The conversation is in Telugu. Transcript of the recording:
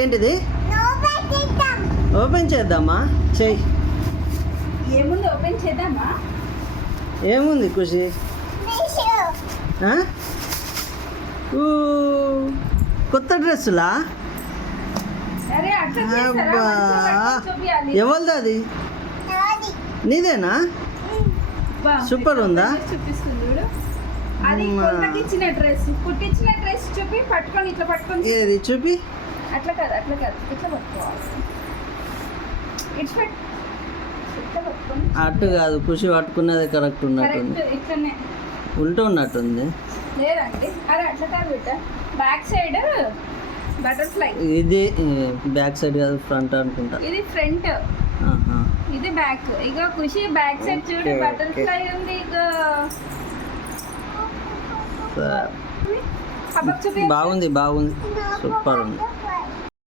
ఏంటిది? ఓపెన్ చేద్దామా? చెయ్యి. ఏముంది ఓపెన్ చేద్దామా? ఏముంది ఖుషి? కొత్త డ్రెస్సులా? ఎవరిది అది? నీదేనా? సూపర్ ఉందా? చూపిస్తుంది చూడు. అది ఇచ్చిన డ్రెస్, కుట్టించిన డ్రెస్ చూపి, పట్టుకొని ఇట్లా పట్టుకొని. ఏది చూపి? అట్లా కాదు ఇట్లా పట్టుకోవాలి. అటు కాదు, ఖుషి పట్టుకున్నది కరెక్ట్ ఉన్నట్టుంది. ఇట్లనే ఉల్టా ఉన్నట్టుంది. లేదండి, అరే అట్లా కాదు బిడ్డ. Back side butterfly. ఇది బ్యాక్ సైడ్ కాదు, ఫ్రంట్ అనుకుంటా. ఇది ఫ్రంట్, ఇది బ్యాక్. ఇక ఖుషి బ్యాక్ సైడ్ చూడు, బటర్ఫ్లై ఉంది. ఇక బాగుంది, సూపర్ ఉంది.